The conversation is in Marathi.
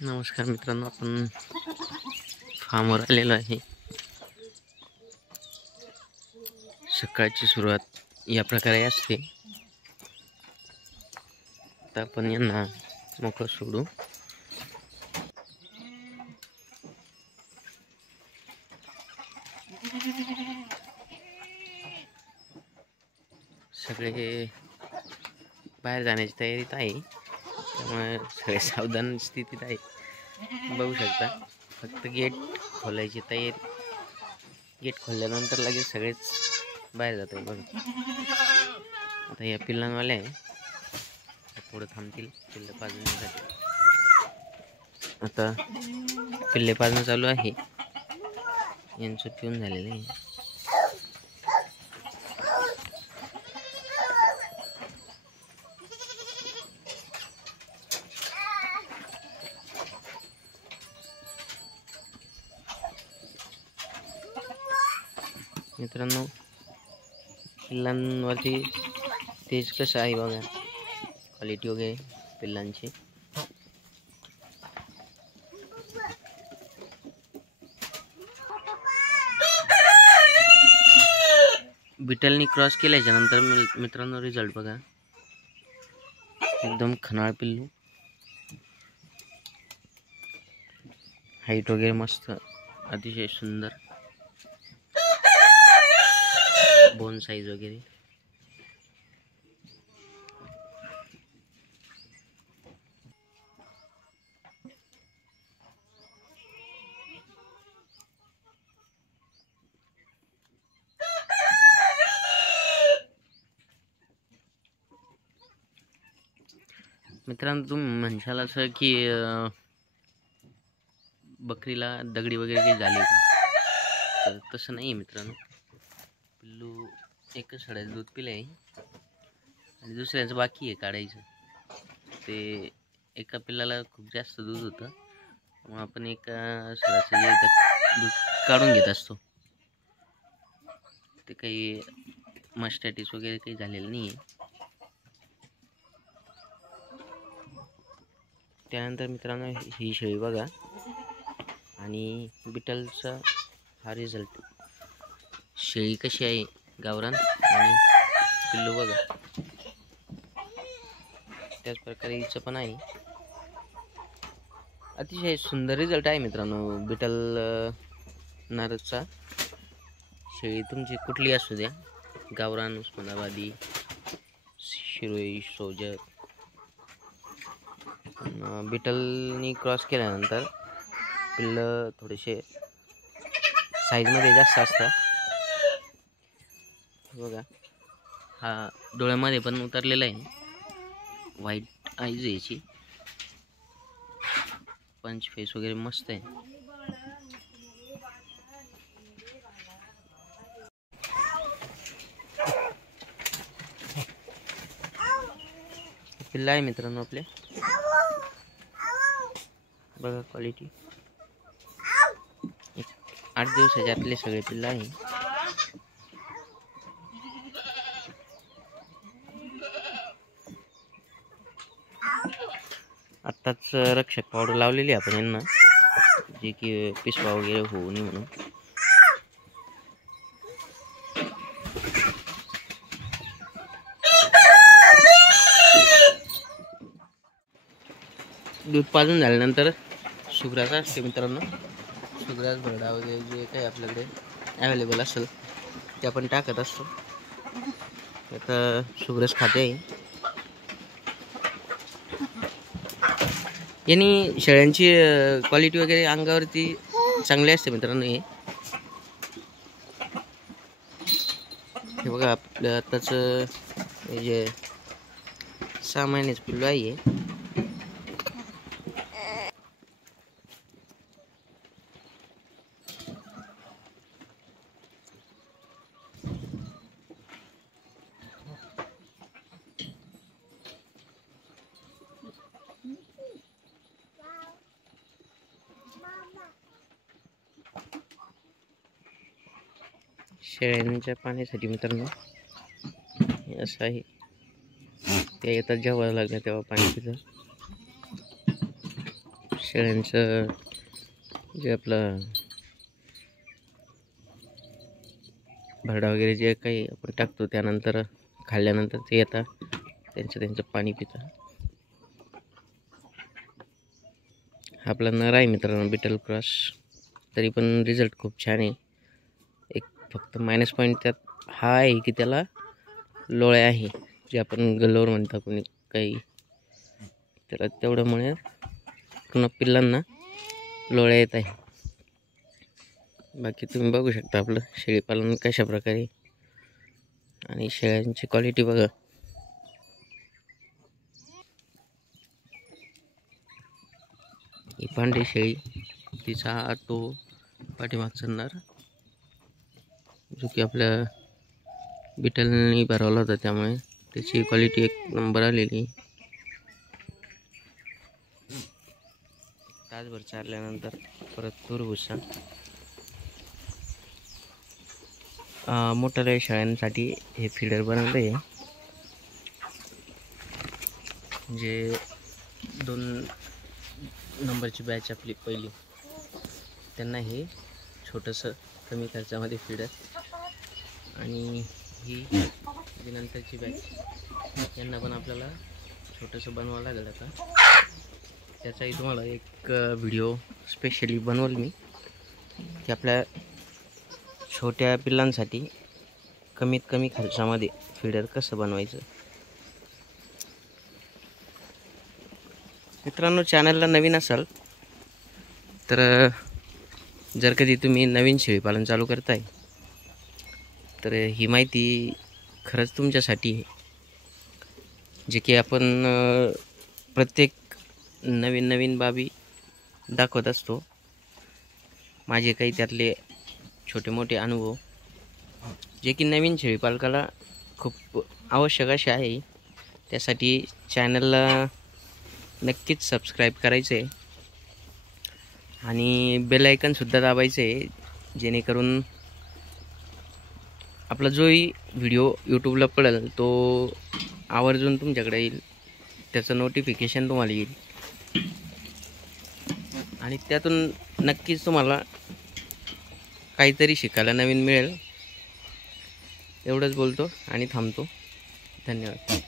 नमस्कार मित्रांनो, आपण फार्मवर आलेलो आहे। सकाळची सुरुवात या प्रकारे असते। आता आपण यांना मोकळं सोडू। सगळे बाहेर जाण्याची तयारीत आहे, त्यामुळे सगळे सावधान स्थितीत आहे। बघू शकता, फक्त गेट खोलायची तयारी। गेट खोलल्यानंतर लगेच सगळेच बाहेर जातात। बघा, आता या पिल्लांवाले आहे, थोडं थांबतील पिल्ले पाजण्यासाठी। आता पिल्ले पाजणं चालू आहे, यांचं पिऊन झालेलं आहे। मित्रांनो, पिल्लांवरती तेज कसं आहे बघा, क्वालिटी वगैरे पिल्लांची। बिटलनी क्रॉस केल्याच्या नंतर मित्रांनो रिझल्ट बघा, एकदम खनाळ पिल्लू, हाईट वगैरे मस्त, अतिशय सुंदर बोन साइज वगैरे। मित्रांनो, तुम्ही म्हणशाल असं की बकरीला दगडी वगैरे काही झाली का, तर तसं नाही मित्रांनो। पिल्लू एकच सड्याचं दूध पिलं आहे आणि दुसऱ्याचं बाकी आहे काढायचं। ते एका पिल्लाला खूप जास्त दूध होतं, मग आपण एका सड्याचं दूध काढून घेत असतो। ते काही मास्टायटिस वगैरे काही झालेलं नाही आहे। त्यानंतर मित्रांनो, ही शेळी बघा आणि बिटलचा हा रिझल्ट। शेळी कशी आहे गावरान, आणि पिल्लू बघा त्याच प्रकारे हिचं पण आहे। अतिशय सुंदर रिझल्ट आहे मित्रांनो बिटल नरचा। शेळी तुमची कुठली असू द्या, गावरान, उस्मानाबादी, शिरोई, सोजर, बिटलनी क्रॉस केल्यानंतर पिल्लं थोडेसे साईजमध्ये जास्त असतात। बघा, हा डोळ्यामध्ये पण उतरलेला आहे, व्हाईट आईज याची, पंच फेस वगैरे मस्त आहे। पिल्ला आहे मित्रांनो आपले, बघा क्वालिटी। 8 दिवसाचे आतले सगळे पिल्ला आहे। आत्ताच रक्षक पावडर लावलेली आपण यांना, जे की पिसवा वगैरे होऊ नये म्हणून। दूध पाजून झाल्यानंतर सुग्रास असते मित्रांनो, सुग्रास, भरडा वगैरे जे काही आपल्याकडे अवेलेबल असेल ते आपण टाकत असतो। आता सुग्रास खाते आहे। यांनी शेळ्यांची क्वालिटी वगैरे अंगावरती चांगली असते मित्रांनो। हे बघा, आपलं आताच जे 6 महिन्याचं पिल्लू आहे। शेळ्यांच्या पाण्यासाठी मित्रांनो हे असं आहे, ते येतात जेव्हा लागलं तेव्हा पाणी पितं। शेळ्यांचं जे आपलं भरडा वगैरे जे काही आपण टाकतो त्यानंतर खाल्ल्यानंतर ते येतात त्यांचं पाणी पितात. हा आपला नर आहे मित्रांनो, बीटल क्रॉस. तरी पण रिझल्ट खूप छान आहे. एक फक्त मायनस पॉईंट त्यात हा आहे की त्याला लोळे आहे, जे आपण गल्लोर म्हणता कोणी काही, त्याला तेवढ्यामुळे पूर्ण पिल्लांना लोळ्या येत आहे. बाकी तुम्ही बघू शकता आपलं शेळीपालन कशा प्रकारे, आणि शेळ्यांची क्वालिटी बघा. ही पांढरी शेळी, तिचा तो पाठीमागचा नर जो की आपल्या बिटलने भरवला होता, त्यामुळे त्याची क्वालिटी एक नंबर आलेली. तासभर चालल्यानंतर परत तूर भुसा. मोठ्या शेळ्यांसाठी हे फीडर बनवलं आहे, जे 2 नंबरची बॅच आपली पहिली, त्यांना हे छोटंसं कमी खर्चामध्ये फीडर, आणि ही जी नंतरची बॅच यांना पण आपल्याला छोटंसं बनवावं लागेल. आता त्याचाही तुम्हाला एक व्हिडिओ स्पेशली बनवल मी, की आपल्या छोट्या पिल्लांसाठी कमीत कमी खर्चामध्ये फीडर कसं बनवायचं. मित्रांनो, चॅनलला नवीन असाल तर जर कधी तुम्ही नवीन शेळीपालन चालू करताय तर ही माहिती खरंच तुमच्यासाठी आहे, जे की आपण प्रत्येक नवीन बाबी दाखवत असतो. माझे काही त्यातले छोटे मोठे अनुभव जे की नवीन शेळीपालकाला खूप आवश्यक असे आहे. त्यासाठी चॅनलला नक्कीच सबस्क्राईब करायचं आहे आणि बेल आयकॉनसुद्धा दाबायचं आहे, जेणेकरून आपला जोही व्हिडिओ यूट्यूबला पडेल तो आवर्जून तुमच्याकडे येईल, त्याचं नोटिफिकेशन तुम्हाला येईल, आणि त्यातून नक्कीच तुम्हाला काहीतरी शिकायला नवीन मिळेल. एवढंच बोलतो आणि थांबतो. धन्यवाद.